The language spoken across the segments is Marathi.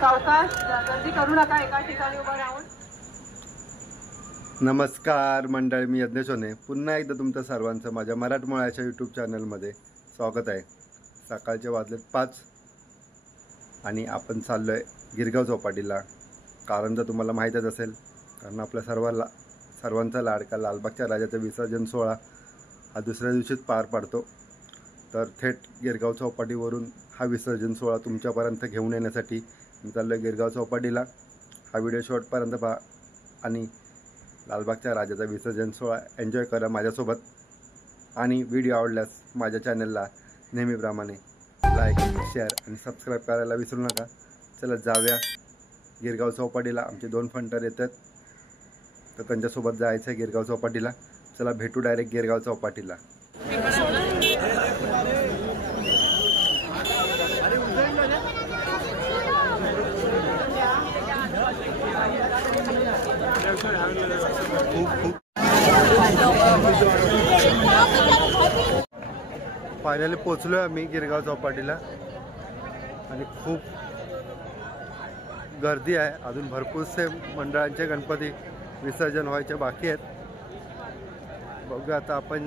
सावकाश गर्दी करू नका, एका ठिकाणी उभा राहून. नमस्कार मंडळ, मी यज्ञेश सोने पुन्हा एकदा तुमचं सर्वांचं माझ्या मराठमोळ्याच्या यूट्यूब चॅनलमध्ये स्वागत आहे. सकाळचे वाजलेत 5 आणि आपण चाललो आहे गिरगाव चौपाटीला. कारण तर तुम्हाला माहीतच असेल, कारण आपल्या सर्वांचा लाडका लालबागच्या राजाचा विसर्जन सोहळा हा दुसऱ्या दिवशीच पार पडतो. तर थेट गिरगाव चौपाटीवरून हा विसर्जन सोहळा तुमच्यापर्यंत घेऊन येण्यासाठी मी चाललो आहे गिरगाव चौपाटीला. हा व्हिडिओ शेवटपर्यंत पहा आणि लालबागच्या राजाचा विसर्जन सोहळा एन्जॉय करा माझ्यासोबत. आणि व्हिडिओ आवडल्यास माझ्या चॅनलला नेहमीप्रमाणे लाईक, शेअर आणि सबस्क्राईब करायला विसरू नका. चला जाऊया गिरगाव चौपाटीला. आमचे 2 फंटर येतात, तर त्यांच्यासोबत जायचं आहे गिरगाव चौपाटीला. चला भेटू डायरेक्ट गिरगाव चौपाटीला. फायनली पोचलो आम्ही गिरगाव चौपाटीला आणि खूप गर्दी आहे. अजून भरपूरसे मंडळांचे गणपती विसर्जन व्हायचे बाकी आहेत. बघूया आता आपण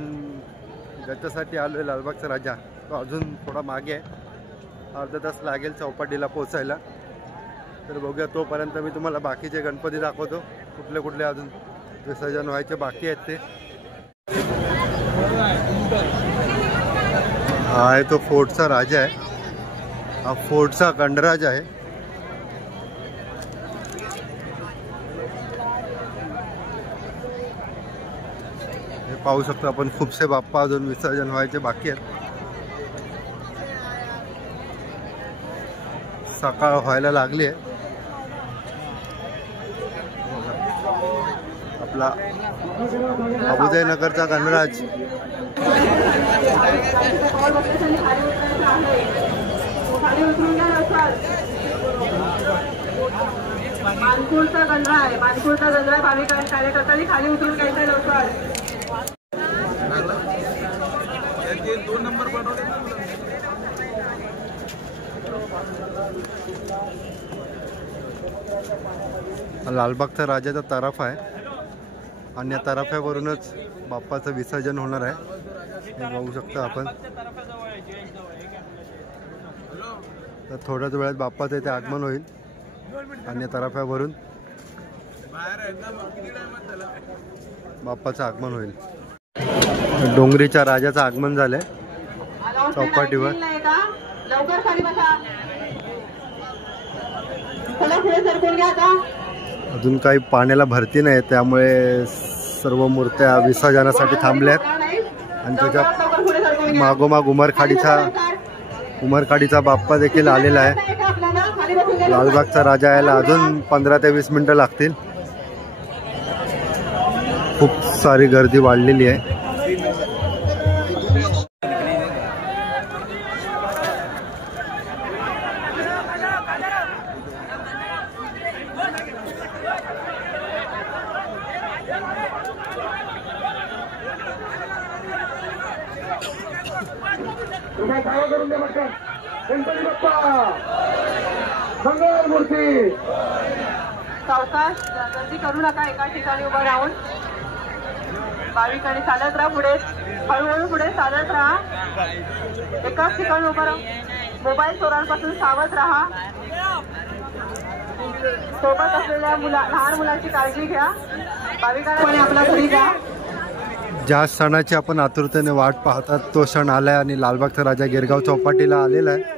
ज्याच्यासाठी आलो आहे लालबागचा राजा, तो अजून थोडा मागे आहे. अर्धा तास लागेल चौपाटीला पोचायला. तर बघूया, तोपर्यंत मी तुम्हाला बाकीचे गणपती दाखवतो, कुठले कुठले अजून विसर्जन व्हायचे बाकी आहेत ते. हा आहे तो फोर्टचा राजा आहे, हा फोर्टचा गणराज आहे. हे पाहू शकतो आपण, खूपसे बाप्पा अजून विसर्जन व्हायचे बाकी आहेत. सकाळ व्हायला लागली आहे. आपला अबुजयनगरचा गणराज मानपूरचा गणराज भाविक कार्यकर्त्यांनी खाली उतरून घ्यायचा लवकर. 2 नंबर बनवले. लालबागचा राजाचा तरफ आहे आणि या तरफ्यावरूनच बाप्पाचं विसर्जन होणार आहे. हे बघू शकता आपण. तर थोड्याच वेळात बाप्पाचं इथे आगमन होईल आणि या तरफ्यावरून बाप्पाचं आगमन होईल. डोंगरीच्या राजाचं आगमन झालंय चौपाटीवर. लवकर खाली बसा. पुढे सरकून घ्या. आता अजून काही पाण्याला भरती नाही, त्यामुळे सर्व मूर्त्या विसर्जनासाठी थांबल्यात. आणि त्याच्या मागोमाग उमरखाडीचा बाप्पा देखील आलेला आहे. लालबागचा राजा यायला अजून 15 ते 20 मिनिटं लागतील. खूप सारी गर्दी वाढलेली आहे. गणपती बाप्पा मंगल मूर्ती. सावकाश गर्दी करू नका, एका ठिकाणी उभा राहून. भाविकांनी चालत राहा, पुढे हळूहळू पुढे चालत राहा. एकाच ठिकाणी उभा राहा. मोबाईल चोरांपासून सावध राहा. सोबत असलेल्या लहान मुलांची काळजी घ्या. भाविकांना आपला घरी जा. ज्या सणाची आपण आतुरतेने वाट पाहतात तो सण आलाय आणि लालबागचा राजा गिरगाव चौपाटीला आलेला आहे.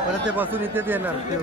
परत ते बसून इथेच येणार ते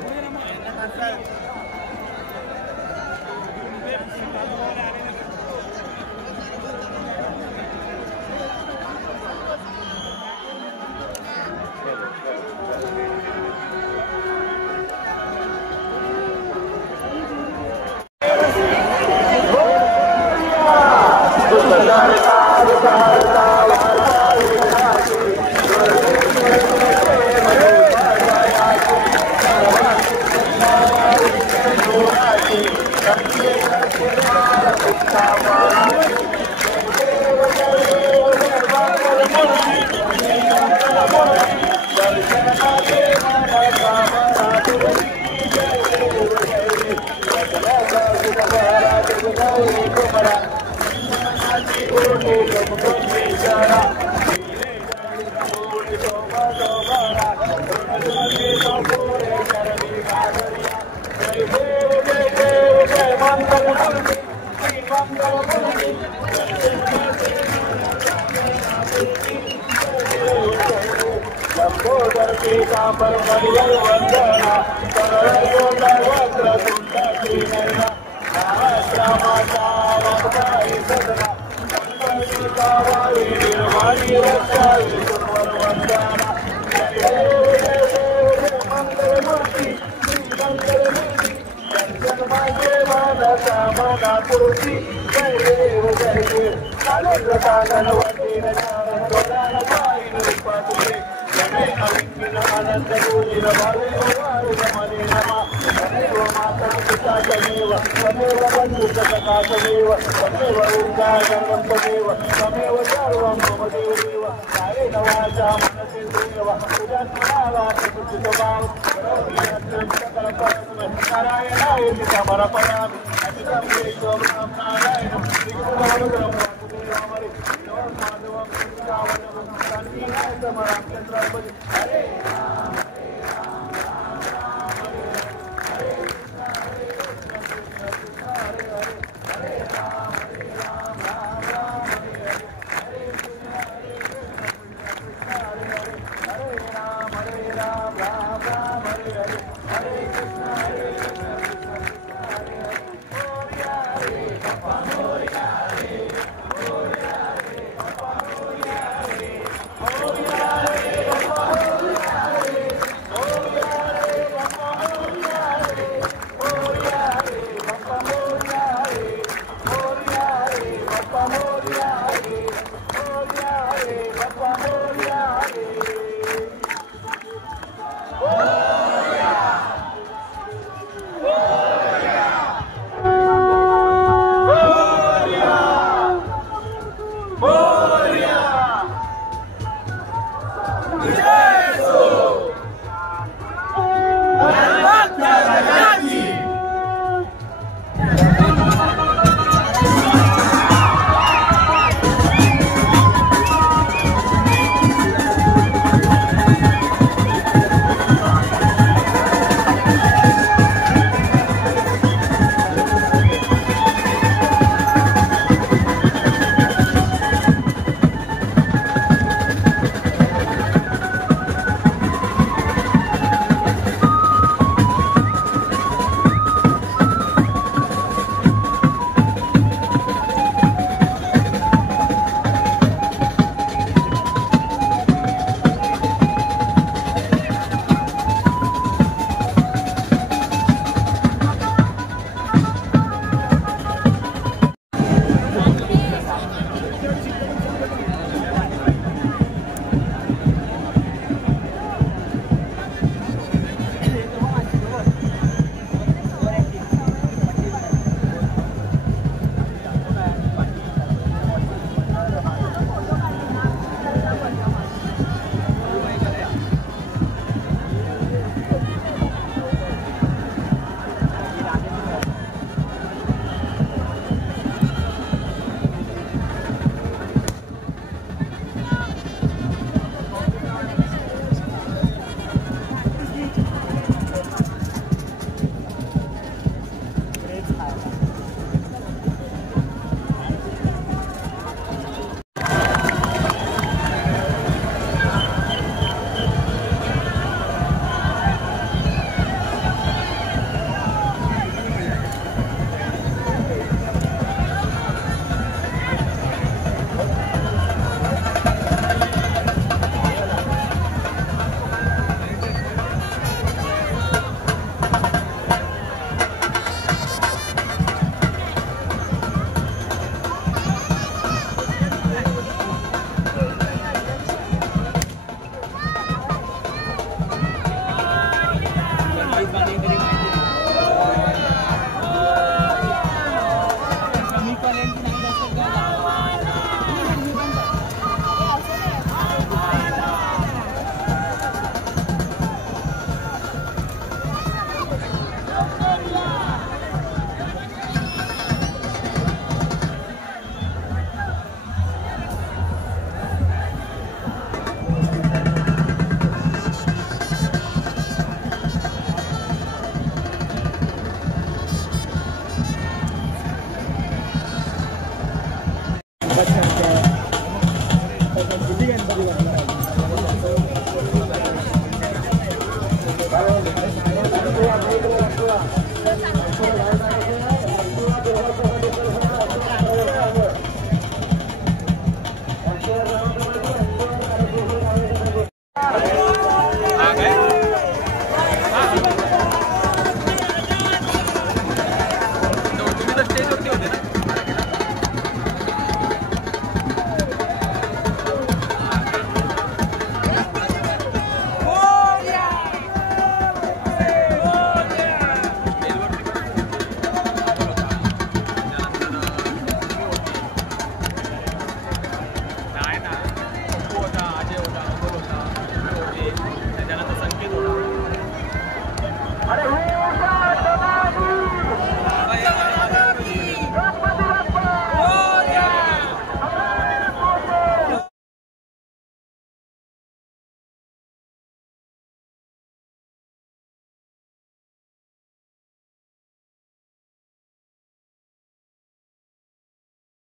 अरे